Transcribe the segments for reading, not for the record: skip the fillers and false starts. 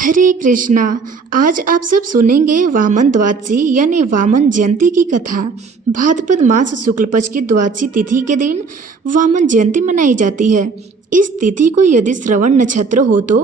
हरे कृष्णा। आज आप सब सुनेंगे वामन द्वादशी यानी वामन जयंती की कथा। भाद्रपद मास शुक्ल पक्ष की द्वादशी तिथि के दिन वामन जयंती मनाई जाती है। इस तिथि को यदि श्रवण नक्षत्र हो तो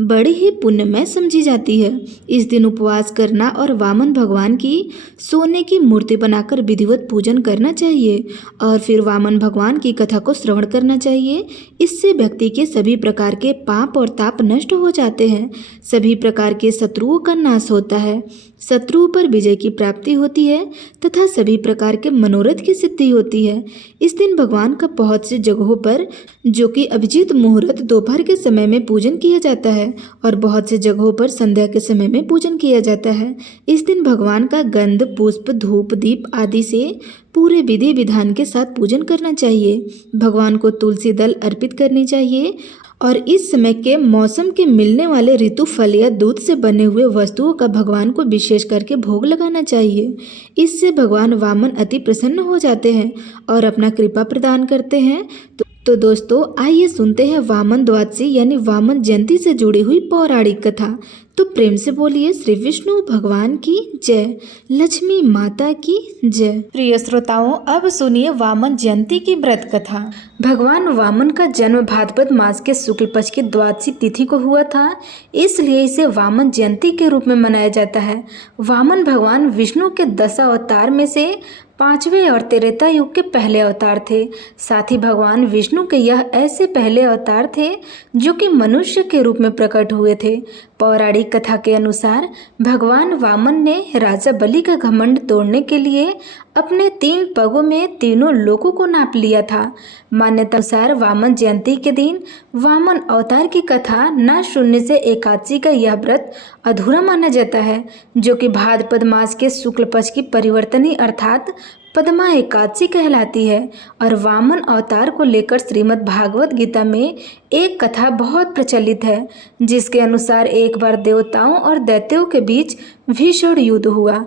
बड़ी ही पुण्यमय समझी जाती है। इस दिन उपवास करना और वामन भगवान की सोने की मूर्ति बनाकर विधिवत पूजन करना चाहिए और फिर वामन भगवान की कथा को श्रवण करना चाहिए। इससे व्यक्ति के सभी प्रकार के पाप और ताप नष्ट हो जाते हैं, सभी प्रकार के शत्रुओं का नाश होता है, शत्रुओं पर विजय की प्राप्ति होती है तथा सभी प्रकार के मनोरथ की सिद्धि होती है। इस दिन भगवान का बहुत सी जगहों पर जो कि अभिजीत मुहूर्त दोपहर के समय में पूजन किया जाता है और बहुत से जगहों पर संध्या के समय में पूजन किया जाता है। इस दिन भगवान का गंध, पुष्प, धूप, दीप आदि से पूरे विधि विधान के साथ पूजन करना चाहिए। भगवान को तुलसी दल अर्पित करनी चाहिए और इस समय के मौसम के मिलने वाले ऋतु फल या दूध से बने हुए वस्तुओं का भगवान को विशेष करके भोग लगाना चाहिए। इससे भगवान वामन अति प्रसन्न हो जाते हैं और अपना कृपा प्रदान करते हैं। तो दोस्तों आइए सुनते हैं वामन द्वादशी यानी वामन जयंती से जुड़ी हुई पौराणिक कथा। तो प्रेम से बोलिए श्री विष्णु भगवान की जय, लक्ष्मी माता की जय। प्रिय श्रोताओं, अब सुनिए वामन जयंती की व्रत कथा। भगवान वामन का जन्म भाद्रपद मास के शुक्ल पक्ष की द्वादशी तिथि को हुआ था, इसलिए इसे वामन जयंती के रूप में मनाया जाता है। वामन भगवान विष्णु के 10 अवतार में से 5वें और त्रेता युग के पहले अवतार थे। साथ ही भगवान विष्णु के यह ऐसे पहले अवतार थे जो कि मनुष्य के रूप में प्रकट हुए थे। पौराणिक कथा के अनुसार भगवान वामन ने राजा बलि का घमंड तोड़ने के लिए अपने 3 पगों में तीनों लोकों को नाप लिया था। मान्यता अनुसार वामन जयंती के दिन वामन अवतार की कथा न सुनने से एकादशी का यह व्रत अधूरा माना जाता है, जो कि भाद्रपद मास के शुक्ल पक्ष की परिवर्तनी अर्थात पद्मा एकादशी कहलाती है। और वामन अवतार को लेकर श्रीमद् भागवत गीता में एक कथा बहुत प्रचलित है, जिसके अनुसार एक बार देवताओं और दैत्यों के बीच भीषण युद्ध हुआ,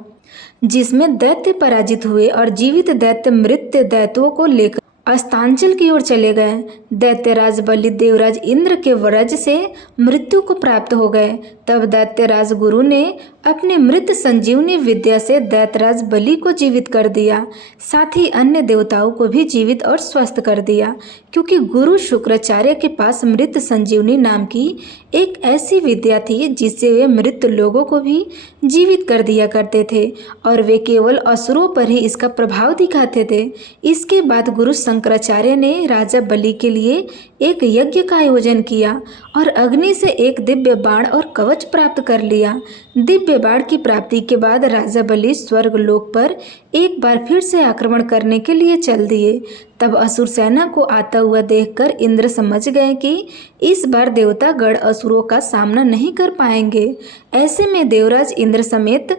जिसमें दैत्य पराजित हुए और जीवित दैत्य मृत दैत्यों को लेकर अस्तांचल की ओर चले गए। दैत्यराज बलि देवराज इंद्र के वरज से मृत्यु को प्राप्त हो गए। तब दैत्यराज गुरु ने अपने मृत संजीवनी विद्या से दैत्यराज बलि को जीवित कर दिया, साथ ही अन्य देवताओं को भी जीवित और स्वस्थ कर दिया, क्योंकि गुरु शुक्राचार्य के पास मृत संजीवनी नाम की एक ऐसी विद्या थी जिससे वे मृत लोगों को भी जीवित कर दिया करते थे और वे केवल असुरों पर ही इसका प्रभाव दिखाते थे। इसके बाद गुरु शंकराचार्य ने राजा बलि के लिए एक यज्ञ का आयोजन किया और अग्नि से एक दिव्य बाण और कवच प्राप्त कर लिया। दिव्य बाण की प्राप्ति के बाद राजा बलि स्वर्ग लोक पर एक बार फिर से आक्रमण करने के लिए चल दिए। तब असुर सेना को आता हुआ देखकर इंद्र समझ गए कि इस बार देवतागण असुरों का सामना नहीं कर पाएंगे। ऐसे में देवराज इंद्र समेत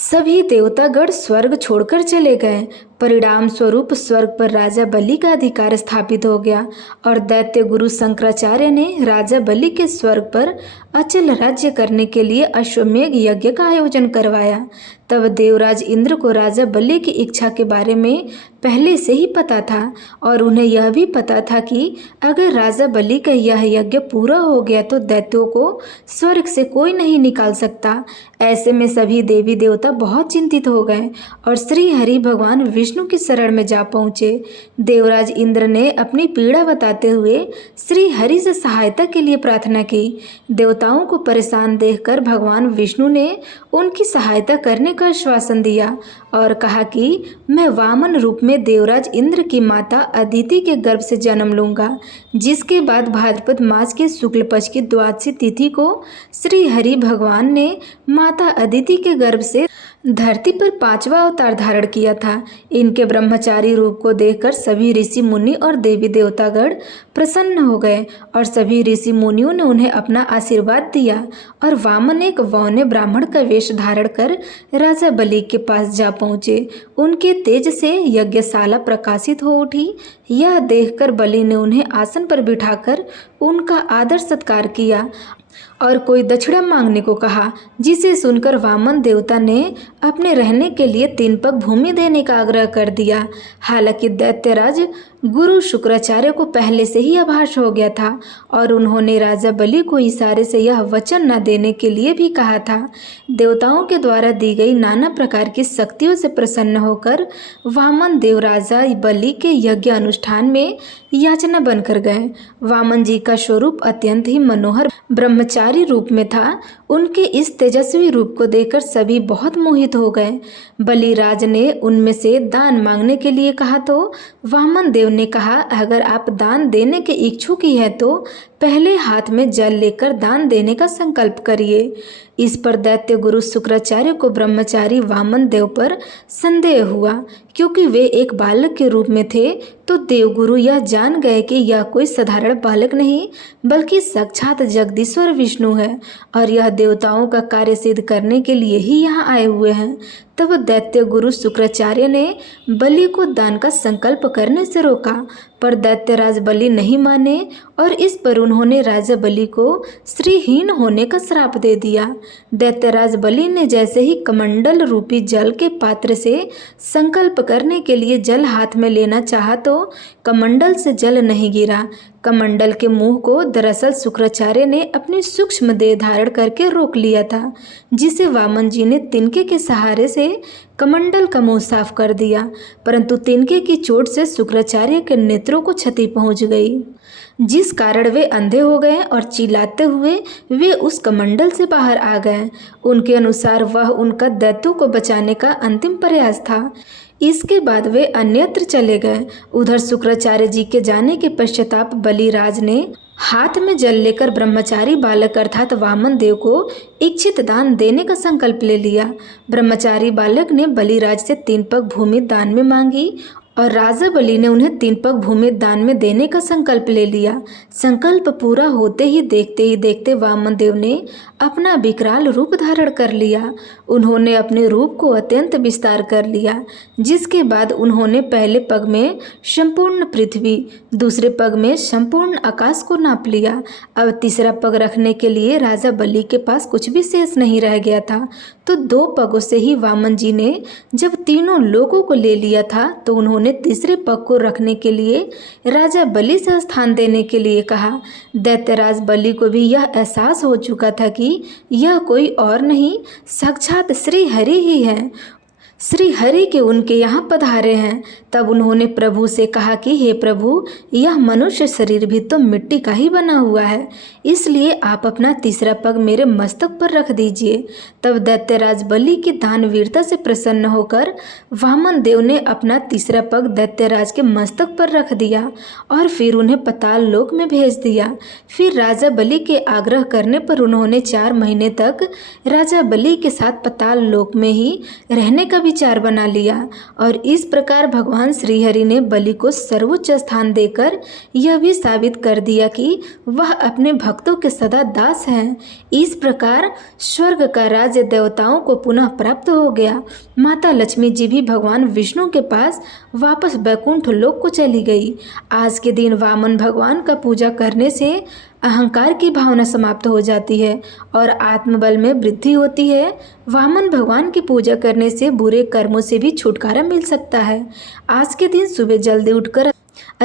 सभी देवतागण स्वर्ग छोड़कर चले गए। परिणाम स्वरूप स्वर्ग पर राजा बलि का अधिकार स्थापित हो गया और दैत्य गुरु शंकराचार्य ने राजा बलि के स्वर्ग पर अचल राज्य करने के लिए अश्वमेघ यज्ञ का आयोजन करवाया। तब देवराज इंद्र को राजा बलि की इच्छा के बारे में पहले से ही पता था और उन्हें यह भी पता था कि अगर राजा बलि का यह यज्ञ पूरा हो गया तो दैत्यों को स्वर्ग से कोई नहीं निकाल सकता। ऐसे में सभी देवी देवता बहुत चिंतित हो गए और श्री हरि भगवान विष्णु की शरण में जा पहुँचे। देवराज इंद्र ने अपनी पीड़ा बताते हुए श्री हरि से सहायता के लिए प्रार्थना की। देवताओं को परेशान देखकर भगवान विष्णु ने उनकी सहायता करने का आश्वासन दिया और कहा कि मैं वामन रूप में देवराज इंद्र की माता अदिति के गर्भ से जन्म लूंगा। जिसके बाद भाद्रपद मास के शुक्ल पक्ष की द्वादशी तिथि को श्री हरि भगवान ने माता अदिति के गर्भ से धरती पर 5वां अवतार धारण किया था। इनके ब्रह्मचारी रूप को देखकर सभी ऋषि मुनि और देवी देवतागण प्रसन्न हो गए और सभी ऋषि मुनियों ने उन्हें अपना आशीर्वाद दिया और वामन एक वौने ब्राह्मण का वेश धारण कर राजा बलि के पास जा पहुँचे। उनके तेज से यज्ञशाला प्रकाशित हो उठी। यह देखकर बलि ने उन्हें आसन पर बिठाकर उनका आदर सत्कार किया और कोई दक्षिणा मांगने को कहा, जिसे सुनकर वामन देवता ने अपने रहने के लिए 3 पग भूमि देने का आग्रह कर दिया। हालांकि दैत्यराज गुरु शुक्राचार्य को पहले से ही आभास हो गया था और उन्होंने राजा बलि को इशारे से यह वचन न देने के लिए भी कहा था। देवताओं के द्वारा दी गई नाना प्रकार की शक्तियों से प्रसन्न होकर वामन देव राजा बलि के यज्ञ अनुष्ठान में याचना बनकर गए। वामन जी का स्वरूप अत्यंत ही मनोहर ब्रह्मचारी रूप में था। उनके इस तेजस्वी रूप को देखकर सभी बहुत मोहित हो गए। बलिराज ने उनमें से दान मांगने के लिए कहा तो वामन देव ने कहा, अगर आप दान देने के इच्छुक ही है तो पहले हाथ में जल लेकर दान देने का संकल्प करिए। इस पर दैत्य गुरु शुक्राचार्य को ब्रह्मचारी वामन देव पर संदेह हुआ, क्योंकि वे एक बालक के रूप में थे। तो देवगुरु यह जान गए कि यह कोई साधारण बालक नहीं बल्कि साक्षात जगदीश्वर विष्णु है और यह देवताओं का कार्य सिद्ध करने के लिए ही यहाँ आए हुए हैं। तब दैत्य गुरु शुक्राचार्य ने बलि को दान का संकल्प करने से रोका, पर दैत्यराज बलि नहीं माने और इस पर उन्होंने राजा बलि को श्रीहीन होने का श्राप दे दिया। दैत्यराज बलि ने जैसे ही कमंडल रूपी जल के पात्र से संकल्प करने के लिए जल हाथ में लेना चाहा तो कमंडल से जल नहीं गिरा। कमंडल के मुंह को दरअसल शुक्राचार्य ने अपनी सूक्ष्म देह धारण करके रोक लिया था, जिसे वामन जी ने तिनके के सहारे से कमंडल का मुंह साफ कर दिया, परंतु तिनके की चोट से शुक्राचार्य के नेत्रों को क्षति पहुंच गई, जिस कारण वे अंधे हो गए और चिल्लाते हुए वे उस कमंडल से बाहर आ गए। उनके अनुसार वह उनका दैत्यों को बचाने का अंतिम प्रयास था। इसके बाद वे अन्यत्र चले गए। उधर शुक्राचार्य जी के जाने के पश्चाताप बलिराज ने हाथ में जल लेकर ब्रह्मचारी बालक अर्थात वामन देव को इच्छित दान देने का संकल्प ले लिया। ब्रह्मचारी बालक ने बलिराज से 3 पग भूमि दान में मांगी और राजा बलि ने उन्हें 3 पग भूमि दान में देने का संकल्प ले लिया। संकल्प पूरा होते ही देखते वामन देव ने अपना विकराल रूप धारण कर लिया। उन्होंने अपने रूप को अत्यंत विस्तार कर लिया, जिसके बाद उन्होंने पहले पग में संपूर्ण पृथ्वी, दूसरे पग में संपूर्ण आकाश को नाप लिया। अब तीसरा पग रखने के लिए राजा बलि के पास कुछ भी शेष नहीं रह गया था, तो 2 पगों से ही वामन जी ने जब तीनों लोगों को ले लिया था तो उन्होंने तीसरे पग को रखने के लिए राजा बलि से स्थान देने के लिए कहा। दैत्यराज बलि को भी यह एहसास हो चुका था कि यह कोई और नहीं साक्षात श्री हरि ही है। श्री हरि के उनके यहाँ पधारे हैं। तब उन्होंने प्रभु से कहा कि हे प्रभु, यह मनुष्य शरीर भी तो मिट्टी का ही बना हुआ है, इसलिए आप अपना तीसरा पग मेरे मस्तक पर रख दीजिए। तब दैत्यराज बलि की दानवीरता से प्रसन्न होकर वामन देव ने अपना तीसरा पग दैत्यराज के मस्तक पर रख दिया और फिर उन्हें पाताल लोक में भेज दिया। फिर राजा बलि के आग्रह करने पर उन्होंने 4 महीने तक राजा बलि के साथ पाताल लोक में ही रहने का विचार बना लिया और इस प्रकार भगवान श्रीहरि ने बलि को सर्वोच्च स्थान देकर यह भी साबित कर दिया कि वह अपने भक्तों के सदा दास हैं। इस प्रकार स्वर्ग का राज्य देवताओं को पुनः प्राप्त हो गया। माता लक्ष्मी जी भी भगवान विष्णु के पास वापस बैकुंठ लोक को चली गई। आज के दिन वामन भगवान का पूजा करने से अहंकार की भावना समाप्त हो जाती है और आत्मबल में वृद्धि होती है। वामन भगवान की पूजा करने से बुरे कर्मों से भी छुटकारा मिल सकता है। आज के दिन सुबह जल्दी उठकर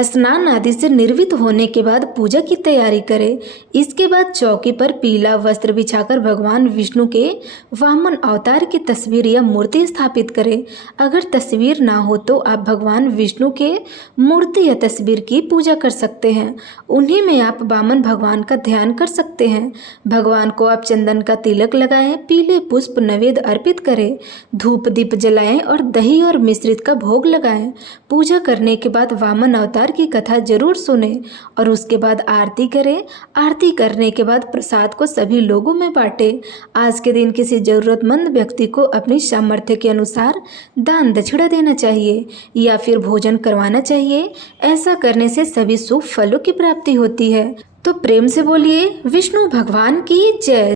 स्नान आदि से निर्वित होने के बाद पूजा की तैयारी करें। इसके बाद चौकी पर पीला वस्त्र बिछाकर भगवान विष्णु के वामन अवतार की तस्वीर या मूर्ति स्थापित करें। अगर तस्वीर ना हो तो आप भगवान विष्णु के मूर्ति या तस्वीर की पूजा कर सकते हैं। उन्हीं में आप वामन भगवान का ध्यान कर सकते हैं। भगवान को आप चंदन का तिलक लगाएं, पीले पुष्प नैवेद्य अर्पित करें, धूप दीप जलाएं और दही और मिश्रित का भोग लगाएं। पूजा करने के बाद वामन अवतार की कथा जरूर सुने और उसके बाद आरती करें। आरती करने के बाद प्रसाद को सभी लोगों में बांटें। आज के दिन किसी जरूरतमंद व्यक्ति को अपनी सामर्थ्य के अनुसार दान दक्षिणा देना चाहिए या फिर भोजन करवाना चाहिए। ऐसा करने से सभी शुभ फलों की प्राप्ति होती है। तो प्रेम से बोलिए विष्णु भगवान की जय।